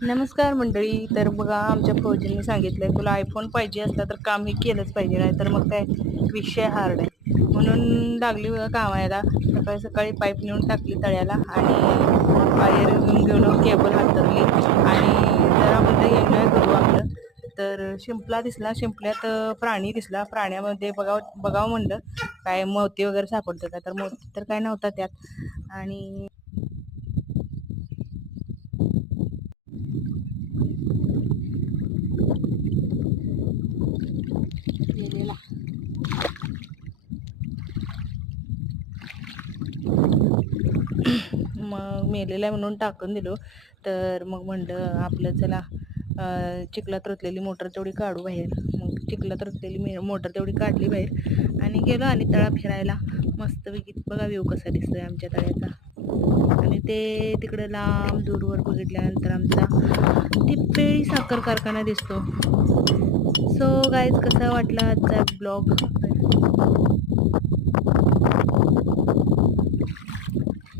नमस्कार मंडळी. तर बघा, आमच्या फौजींनी सांगितलंय तुला आयफोन पाहिजे असला तर काम हे केलंच पाहिजे, नाही तर मग काय विषय हार्ड आहे. म्हणून लागली बघा कामाला. सकाळी सकाळी पाईप नेऊन टाकली तळ्याला आणि वायर घेऊन गेलो, केबल हातरली आणि जरा म्हणलं एन्जॉय करू आपलं. तर शिंपला दिसला, शिंपल्यात प्राणी दिसला. प्राण्यामध्ये बघावं म्हणलं काय मोती वगैरे सापडतं का, तर मोती तर काय नव्हता त्यात. आणि गेलेला मग मेलेला म्हणून टाकून दिलो. तर मग म्हणलं आपलं चला चिखलात रुतलेली मोटर तेवढी काढू बाहेर. मग चिखलात रुतलेली मोटर तेवढी काढली बाहेर आणि गेलो आणि तळा फिरायला. मस्तपैकी बघा व्ह्यू कसा दिसतोय आमच्या तळ्याचा. आणि ते तिकडं लांब दूरवर बघितल्यानंतर आमचा टिप्पेळी साखर कारखाना दिसतो. सो गाईज, कसा वाटला आजचा ब्लॉग?